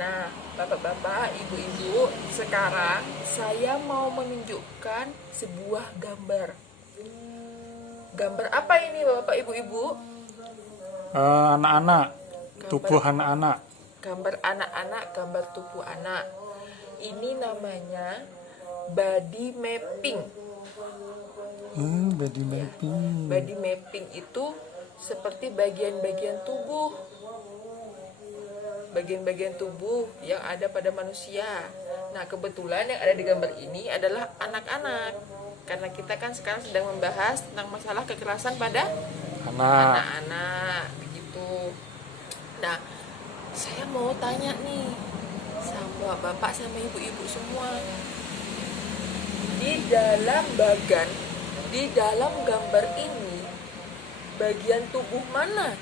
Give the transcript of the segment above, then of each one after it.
Nah, bapak-bapak, ibu-ibu, sekarang saya mau menunjukkan sebuah gambar. Gambar apa ini, bapak, ibu-ibu? Anak-anak, tubuh Gambar, anak-anak. gambar anak-anak, gambar tubuh anak. Ini namanya body mapping. Body Ya, mapping. body mapping itu seperti bagian-bagian tubuh. Bagian-bagian tubuh yang ada pada manusia. Nah, kebetulan yang ada di gambar ini adalah anak-anak. Karena kita kan sekarang sedang membahas tentang masalah kekerasan pada Anak. anak-anak, begitu. Nah, saya mau tanya nih sama bapak sama ibu-ibu semua. Di dalam gambar ini, bagian tubuh mana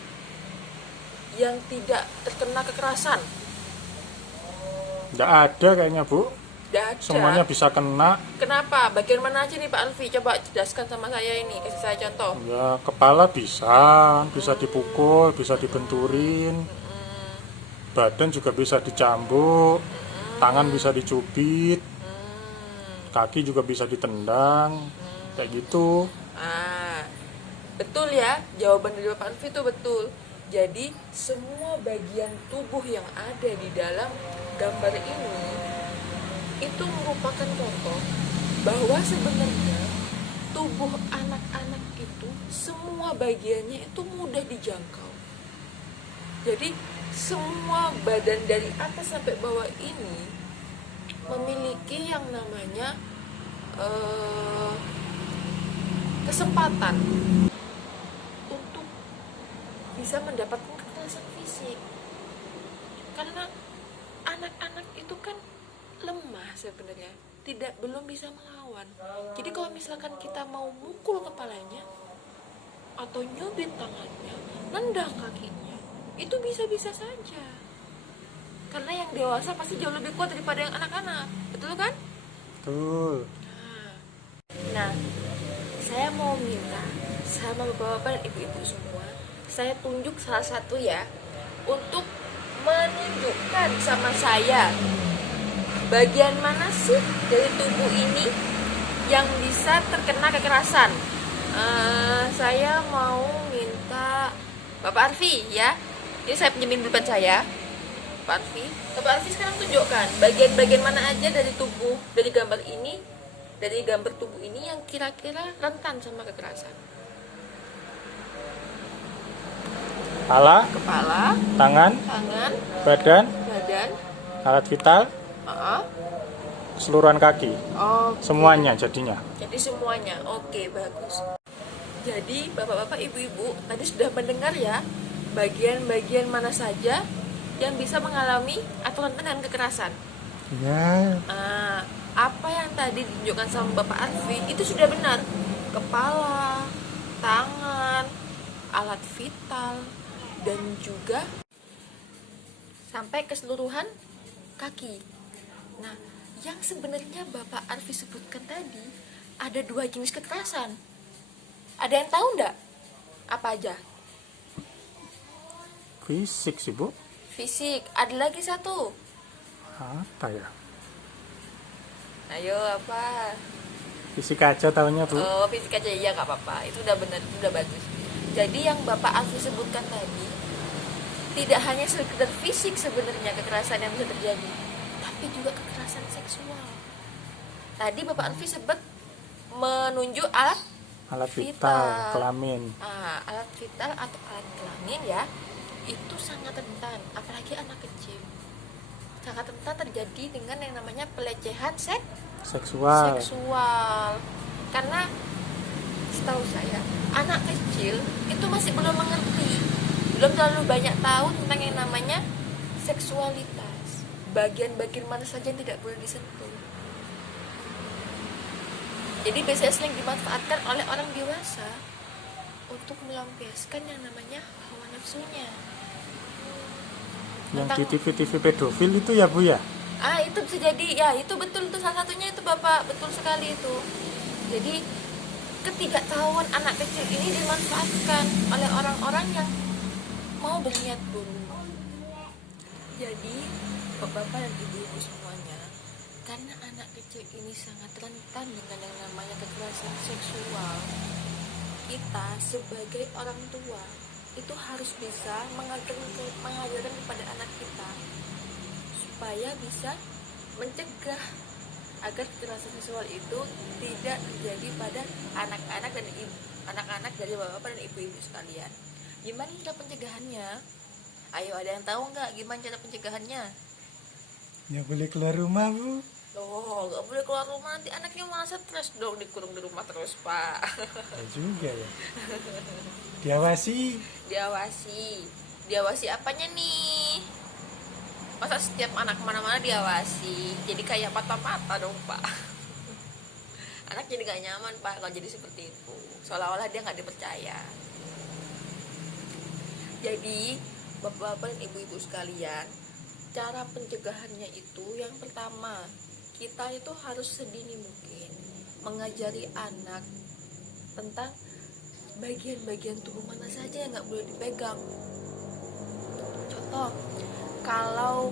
yang tidak terkena kekerasan? Nggak ada kayaknya, Bu. Tidak ada. Semuanya bisa kena. Kenapa? Bagian mana aja nih Pak Alfi? Coba jelaskan sama saya ini, kasih saya contoh. Ya, kepala bisa dipukul, bisa dibenturin. Badan juga bisa dicambuk. Tangan bisa dicubit. Kaki juga bisa ditendang. Kayak gitu. Ah, betul ya, jawaban dari Bapak Alfi itu betul. Jadi semua bagian tubuh yang ada di dalam gambar ini itu merupakan contoh bahwa sebenarnya tubuh anak-anak itu semua bagiannya itu mudah dijangkau. Jadi semua badan dari atas sampai bawah ini memiliki yang namanya kesempatan untuk bisa mendapatkan kekerasan fisik. Karena anak-anak itu kan lemah sebenarnya, belum bisa melawan. Jadi kalau misalkan kita mau mukul kepalanya atau nyubit tangannya, nendang kakinya, itu bisa-bisa saja. Karena yang dewasa pasti jauh lebih kuat daripada yang anak-anak, betul kan? Betul. Nah, saya mau minta sama bapak-bapak dan ibu-ibu semua, saya tunjuk salah satu ya, untuk menunjukkan sama saya bagian mana sih dari tubuh ini yang bisa terkena kekerasan. Saya mau minta Bapak Arfi ya, ini saya pinjemin pulpen saya. Bapak Arfi sekarang tunjukkan bagian-bagian mana aja dari tubuh, dari gambar ini, dari gambar tubuh ini yang kira-kira rentan sama kekerasan. Kepala, tangan, badan, alat vital, keseluruhan kaki. Okay. Semuanya jadinya. Jadi semuanya, oke, bagus. Jadi bapak-bapak, ibu-ibu tadi sudah mendengar ya bagian-bagian mana saja yang bisa mengalami atau rentan dengan kekerasan. Ya. Apa yang tadi ditunjukkan sama Bapak Arfi itu sudah benar. Kepala, tangan, alat vital, dan juga sampai keseluruhan kaki. Nah, yang sebenarnya Bapak Arfi sebutkan tadi ada 2 jenis kekerasan. Ada yang tahu enggak? Apa aja? Fisik sih, Bu. Fisik. Ada lagi satu. Apa ya? Ayo, apa? Fisik aja tahunya, Bu. Oh, fisik aja, ya nggak apa-apa. Itu udah benar, itu udah bagus. Jadi yang Bapak Alfi sebutkan tadi tidak hanya sekedar fisik sebenarnya kekerasan yang bisa terjadi, tapi juga kekerasan seksual. Tadi Bapak Alfi sebut menunjuk Alat vital, kelamin. Alat vital atau alat kelamin ya, itu sangat rentan, apalagi anak kecil. Sangat rentan terjadi dengan yang namanya pelecehan seksual. Karena setahu saya anak kecil itu masih belum mengerti, belum terlalu banyak tahu tentang yang namanya seksualitas, bagian-bagian mana saja yang tidak boleh disentuh. Jadi biasanya sering dimanfaatkan oleh orang dewasa untuk melampiaskan yang namanya hawa nafsunya. Yang di TV-TV pedofil itu ya, Bu ya? Itu bisa jadi, ya itu betul, itu salah satunya itu Bapak, betul sekali itu. Jadi ketidaktahuan anak kecil ini dimanfaatkan oleh orang-orang yang mau berniat buruk. Jadi bapak-bapak dan ibu-ibu semuanya, karena anak kecil ini sangat rentan dengan yang namanya kekerasan seksual, kita sebagai orang tua itu harus bisa mengajarkan kepada anak kita supaya bisa mencegah agar kekerasan seksual itu tidak terjadi pada anak-anak dan anak-anak dari bapak-bapak dan ibu-ibu sekalian. Gimana cara pencegahannya? Ayo, ada yang tahu nggak gimana cara pencegahannya? Ya boleh keluar rumah, Bu. Oh, nggak boleh keluar rumah, nanti anaknya malah stres dong dikurung di rumah terus, Pak. Ya juga ya. Diawasi. Diawasi apanya nih? Masa setiap anak kemana-mana diawasi? Jadi kayak mata-mata dong, Pak. Anak jadi gak nyaman, Pak, kalau jadi seperti itu. Seolah-olah dia gak dipercaya. Jadi, bapak-bapak dan ibu-ibu sekalian, cara pencegahannya itu yang pertama, kita itu harus sedini mungkin mengajari anak tentang bagian-bagian tubuh mana saja yang gak boleh dipegang. Contoh, kalau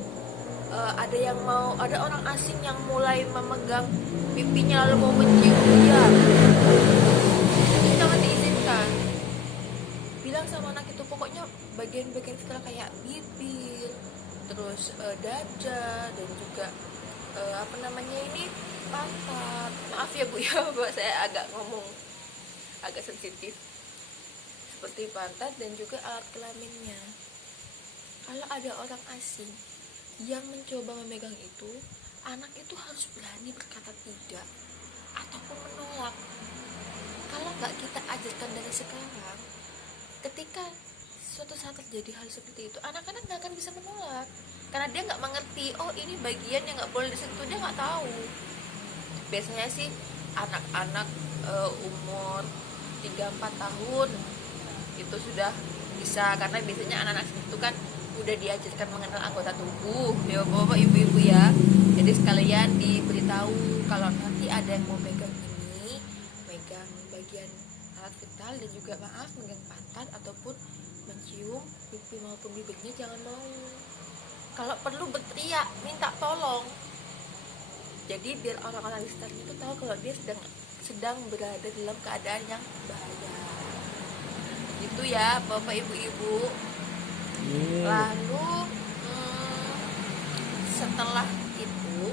ada orang asing yang mulai memegang pipinya lalu mau mencium dia, itu jangan diizinkan. Bilang sama anak itu pokoknya bagian-bagian vital kayak bibir, terus dada, dan juga pantat. Maaf ya Bu ya, saya agak ngomong agak sensitif, seperti pantat dan juga alat kelaminnya. Kalau ada orang asing yang mencoba memegang itu, anak itu harus berani berkata tidak ataupun menolak. Kalau nggak kita ajarkan dari sekarang, ketika suatu saat terjadi hal seperti itu, anak-anak nggak akan bisa menolak karena dia nggak mengerti, oh ini bagian yang nggak boleh disentuh, dia nggak tahu. Biasanya sih anak-anak umur 3-4 tahun itu sudah bisa, karena biasanya anak-anak itu kan udah diajarkan mengenal anggota tubuh ya bapak ibu-ibu ya. Jadi sekalian diberitahu kalau nanti ada yang mau megang bagian alat vital dan juga megang pantat ataupun mencium pipi maupun bibirnya, jangan mau. Kalau perlu berteriak minta tolong, jadi biar orang-orang di sekitarnya itu tahu kalau dia sedang berada dalam keadaan yang bahaya. Gitu ya bapak ibu-ibu. Lalu setelah itu,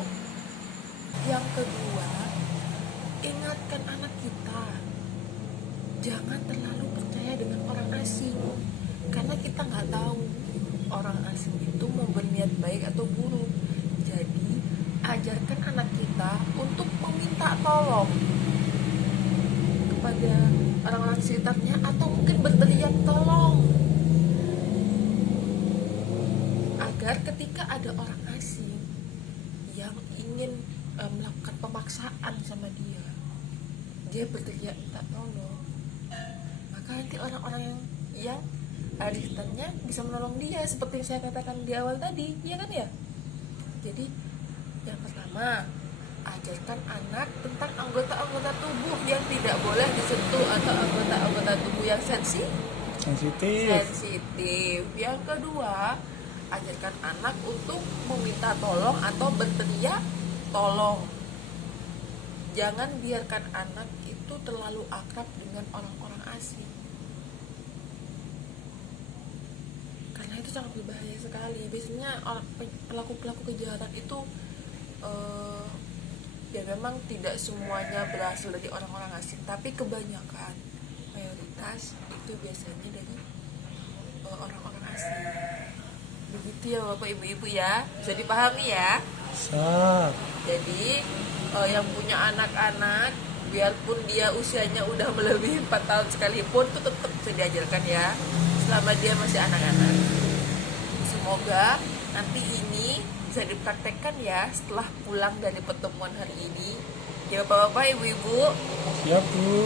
yang kedua, ingatkan anak kita jangan terlalu percaya dengan orang asing, karena kita nggak tahu orang asing itu mau berniat baik atau buruk. Jadi ajarkan anak kita untuk meminta tolong kepada orang-orang sekitarnya atau mungkin berteriak tolong, agar ketika ada orang asing yang ingin melakukan pemaksaan sama dia berteriak minta tolong, maka nanti orang-orang yang ada di sekitarnya bisa menolong dia, seperti yang saya katakan di awal tadi, ya kan ya. Jadi yang pertama, ajarkan anak tentang anggota-anggota tubuh yang tidak boleh disentuh atau anggota-anggota tubuh yang sensitif. Yang kedua, ajarkan anak untuk meminta tolong atau berteriak tolong. Jangan biarkan anak itu terlalu akrab dengan orang-orang asing, karena itu sangat berbahaya sekali. Biasanya pelaku-pelaku kejahatan itu ya memang tidak semuanya berasal dari orang-orang asing, tapi kebanyakan mayoritas itu biasanya dari orang-orang asing. Begitu ya bapak ibu-ibu ya, bisa dipahami ya. Jadi yang punya anak-anak, biarpun dia usianya udah melebihi 4 tahun sekalipun, itu tetap bisa diajarkan ya, selama dia masih anak-anak. Semoga nanti ini bisa dipraktekkan ya setelah pulang dari pertemuan hari ini ya bapak-bapak ibu-ibu. Siap Bu.